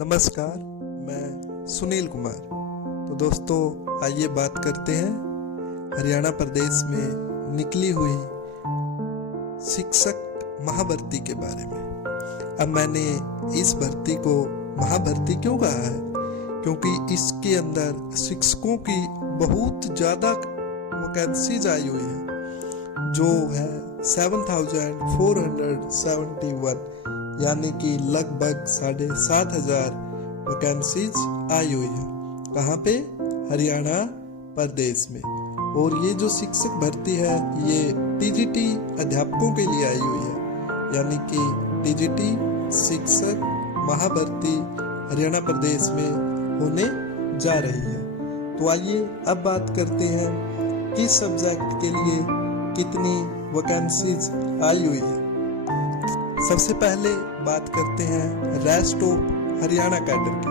नमस्कार, मैं सुनील कुमार। तो दोस्तों, आइए बात करते हैं हरियाणा प्रदेश में निकली हुई शिक्षक महाभर्ती के बारे में। अब मैंने इस भर्ती को महाभर्ती क्यों कहा है, क्योंकि इसके अंदर शिक्षकों की बहुत ज़्यादा वैकेंसीज आई हुई है, जो है 7,471, यानी कि लगभग 7,500 वैकेंसीज आई हुई है। कहाँ पे? हरियाणा प्रदेश में। और ये जो शिक्षक भर्ती है ये टीजीटी अध्यापकों के लिए आई हुई है, यानी कि टीजीटी शिक्षक महाभर्ती हरियाणा प्रदेश में होने जा रही है। तो आइए अब बात करते हैं किस सब्जेक्ट के लिए कितनी वैकेंसीज आई हुई है। सबसे पहले बात करते हैं रेस्ट ऑफ हरियाणा कैडर की।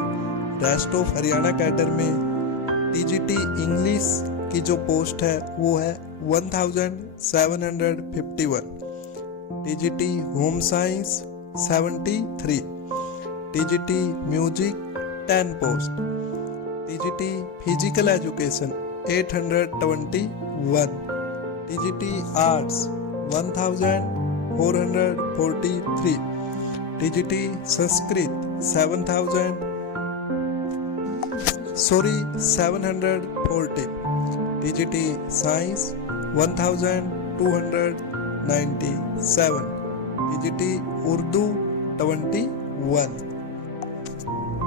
रेस्ट ऑफ हरियाणा कैडर में टीजीटी इंग्लिश की जो पोस्ट है वो है 1751, TGT home science 73, TGT music 10 post, TGT physical education 821, TGT arts 1443, TGT Sanskrit 714, TGT science 1297, TGT Urdu 21।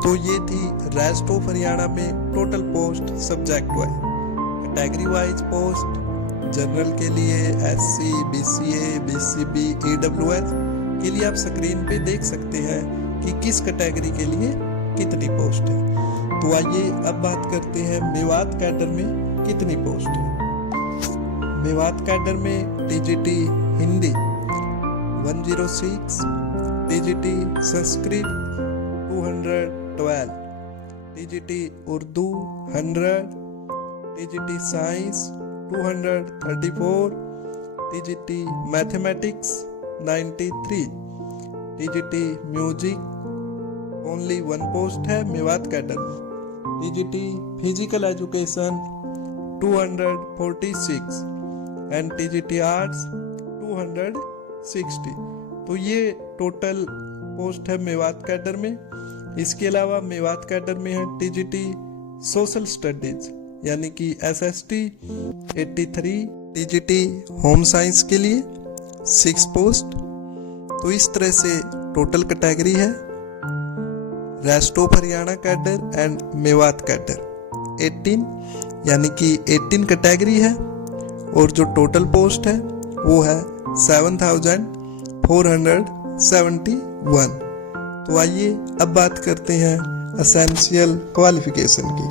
तो ये थी रेस्ट ऑफ हरियाणा में total post subject wise. Category wise post general के लिए SC, BCA, BCB, EWS के लिए आप स्क्रीन पे देख सकते हैं कि किस कैटेगरी के लिए कितनी पोस्ट है। तो आइए अब बात करते हैं मेवात कैडर में कितनी पोस्ट है। मेवात कैडर में TGT Hindi 106, TGT Sanskrit 212, TGT Urdu 100, TGT science 234, TGT mathematics 93, TGT music only 1 post है मेवात कैडर में, TGT physical education 246 and TGT arts 260। तो ये टोटल पोस्ट है मेवात कैडर में। इसके अलावा मेवात कैडर में है टीजीटी सोशल स्टडीज यानी कि SST 83, टीजीटी होम साइंस के लिए 6 पोस्ट। तो इस तरह से टोटल कैटेगरी है rest of Haryana cadre and Mewat cadre 18, यानी कि 18 कैटेगरी है और जो टोटल पोस्ट है वो है 7,471। तो आइए अब बात करते हैं एसेंशियल क्वालिफिकेशन की।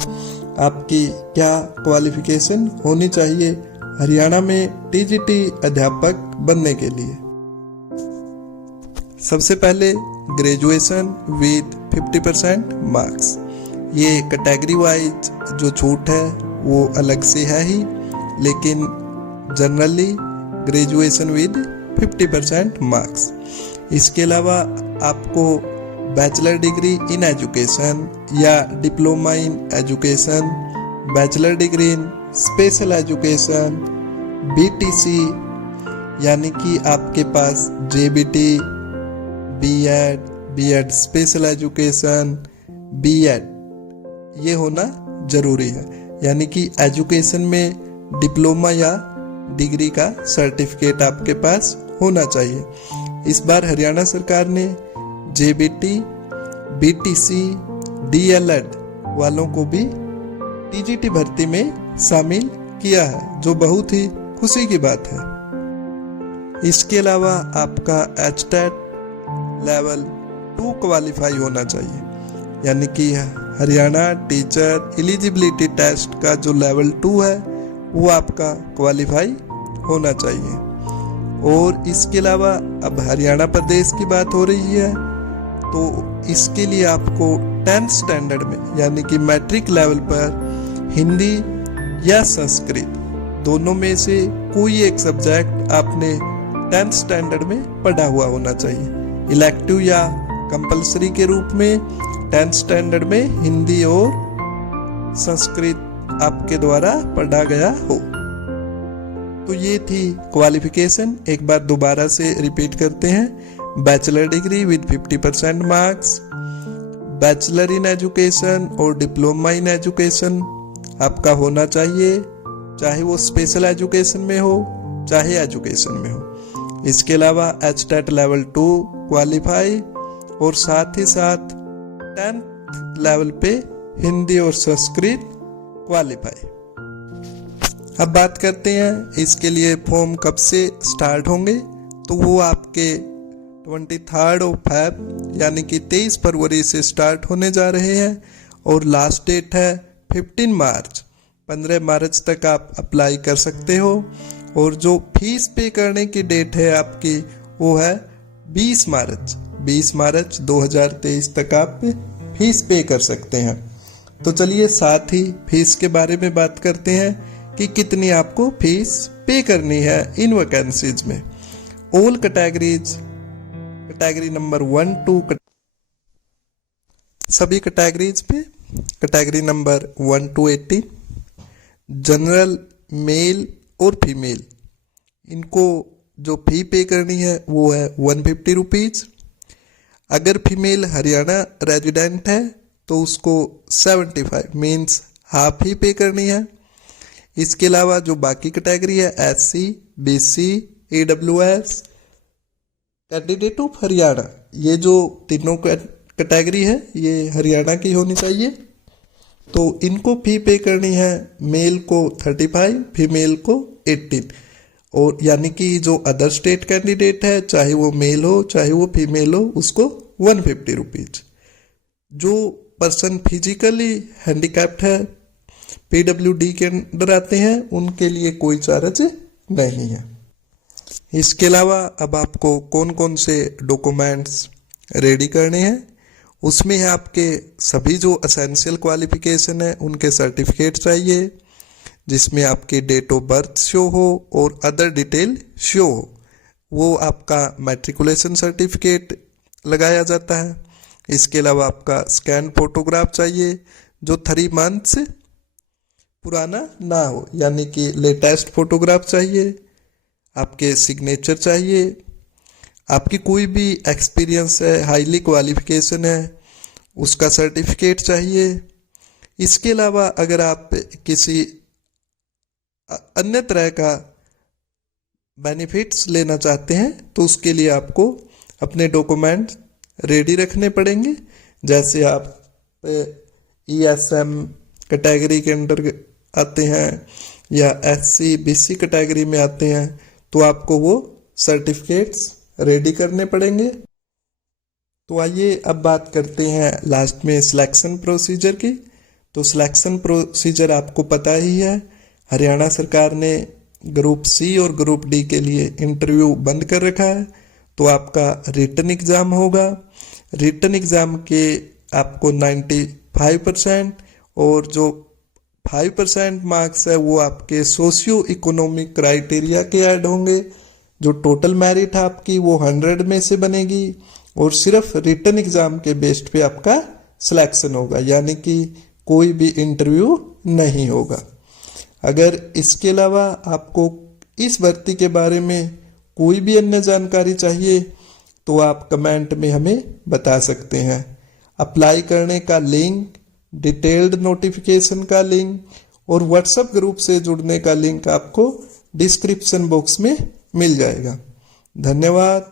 आपकी क्या क्वालिफिकेशन होनी चाहिए हरियाणा में टीजीटी अध्यापक बनने के लिए? सबसे पहले ग्रेजुएशन विद 50% मार्क्स। ये कैटेगरी वाइज जो छूट है वो अलग से है ही, लेकिन जनरली ग्रेजुएशन विद 50% मार्क्स। इसके अलावा आपको बैचलर डिग्री इन एजुकेशन या diploma in education, bachelor degree in special education, BTC यानी कि आपके पास JBT, B.Ed special education, B.Ed ये होना जरूरी है, यानी कि एजुकेशन में डिप्लोमा या डिग्री का सर्टिफिकेट आपके पास होना चाहिए। इस बार हरियाणा सरकार ने JBT, BTC, DLED वालों को भी टीजीटी भर्ती में शामिल किया है, जो बहुत ही खुशी की बात है। इसके अलावा आपका HTET लेवल 2 क्वालिफाई होना चाहिए, यानी कि हरियाणा टीचर एलिजिबिलिटी टेस्ट का जो लेवल 2 है वो आपका क्वालिफाई होना चाहिए। और इसके अलावा अब हरियाणा प्रदेश की बात हो रही है, तो इसके लिए आपको 10th स्टैंडर्ड में यानी कि मैट्रिक लेवल पर हिंदी या संस्कृत दोनों में से कोई एक सब्जेक्ट आपने 10th स्टैंडर्ड में पढ़ा हुआ होना चाहिए। इलेक्टिव या कंपलसरी के रूप में 10th स्टैंडर्ड में हिंदी और संस्कृत आपके द्वारा पढ़ा गया हो। तो ये थी क्वालिफिकेशन। एक बार दोबारा से रिपीट करते हैं। Bachelor degree with 50% marks, bachelor in education और डिप्लोमा इन एजुकेशन आपका होना चाहिए, चाहे वो स्पेशल एजुकेशन में हो चाहे एजुकेशन में हो। इसके अलावा HTET लेवल 2 क्वालिफाई और साथ ही साथ 10th लेवल पे हिंदी और संस्कृत क्वालिफाई। अब बात करते हैं इसके लिए फॉर्म कब से स्टार्ट होंगे। तो वो आपके 23 फेब यानी कि 23 फरवरी से स्टार्ट होने जा रहे हैं और लास्ट डेट है 15 मार्च। 15 मार्च तक आप अप्लाई कर सकते हो और जो फीस पे करने की डेट है आपकी वो है 20 मार्च 2023 तक आप फीस पे कर सकते हैं। तो चलिए साथ ही फीस के बारे में बात करते हैं कि कितनी आपको फीस पे करनी है इन वैकेंसीज में। ऑल कैटेगरीज, कैटेगरी नंबर 1 2 सभी कैटेगरीज पे, category number 1 to 18, general mail और फीमेल, इनको जो फी पे करनी है वो है 150 रुपीज़। अगर फीमेल हरियाणा रेजिडेंट है तो उसको 75 मीन्स हाफ ही पे करनी है। इसके अलावा जो बाकी कैटेगरी है SC, BC, AWS, candidate of Haryana, ये जो तीनों कैटेगरी है ये हरियाणा की होनी चाहिए। तो इनको फी पे करनी है, मेल को 35, फीमेल को 18। और यानी कि जो अदर स्टेट कैंडिडेट है चाहे वो मेल हो चाहे वो फीमेल हो उसको 150 रुपीज़। जो पर्सन फिजिकली हैंडीकैप्ड है PWD के अंडर आते हैं उनके लिए कोई चार्ज नहीं है। इसके अलावा अब आपको कौन कौन से डॉक्यूमेंट्स रेडी करने हैं उसमें है आपके सभी जो एसेंशियल क्वालिफिकेशन है उनके सर्टिफिकेट चाहिए जिसमें आपकी डेट ऑफ बर्थ शो हो और अदर डिटेल शो हो। वो आपका मैट्रिकुलेशन सर्टिफिकेट लगाया जाता है। इसके अलावा आपका स्कैन फोटोग्राफ चाहिए जो 3 मंथ्स पुराना ना हो, यानी कि लेटेस्ट फोटोग्राफ चाहिए। आपके सिग्नेचर चाहिए, आपकी कोई भी एक्सपीरियंस है, हाईली क्वालिफिकेशन है उसका सर्टिफिकेट चाहिए। इसके अलावा अगर आप किसी अन्य तरह का बेनिफिट्स लेना चाहते हैं तो उसके लिए आपको अपने डॉक्यूमेंट रेडी रखने पड़ेंगे। जैसे आप ESM कैटेगरी के अंडर आते हैं या SC BC कैटेगरी में आते हैं तो आपको वो सर्टिफिकेट्स रेडी करने पड़ेंगे। तो आइए अब बात करते हैं लास्ट में सिलेक्शन प्रोसीजर की। तो सिलेक्शन प्रोसीजर आपको पता ही है, हरियाणा सरकार ने ग्रुप C और ग्रुप D के लिए इंटरव्यू बंद कर रखा है। तो आपका रिटन एग्ज़ाम होगा। रिटन एग्ज़ाम के आपको 95% और जो 5% मार्क्स है वो आपके सोशियो इकोनॉमिक क्राइटेरिया के ऐड होंगे। जो टोटल मेरिट है आपकी वो 100 में से बनेगी और सिर्फ रिटन एग्ज़ाम के बेस्ड पे आपका सिलेक्शन होगा, यानी कि कोई भी इंटरव्यू नहीं होगा। अगर इसके अलावा आपको इस भर्ती के बारे में कोई भी अन्य जानकारी चाहिए तो आप कमेंट में हमें बता सकते हैं। अप्लाई करने का लिंक, डिटेल्ड नोटिफिकेशन का लिंक और व्हाट्सएप ग्रुप से जुड़ने का लिंक आपको डिस्क्रिप्शन बॉक्स में मिल जाएगा। धन्यवाद।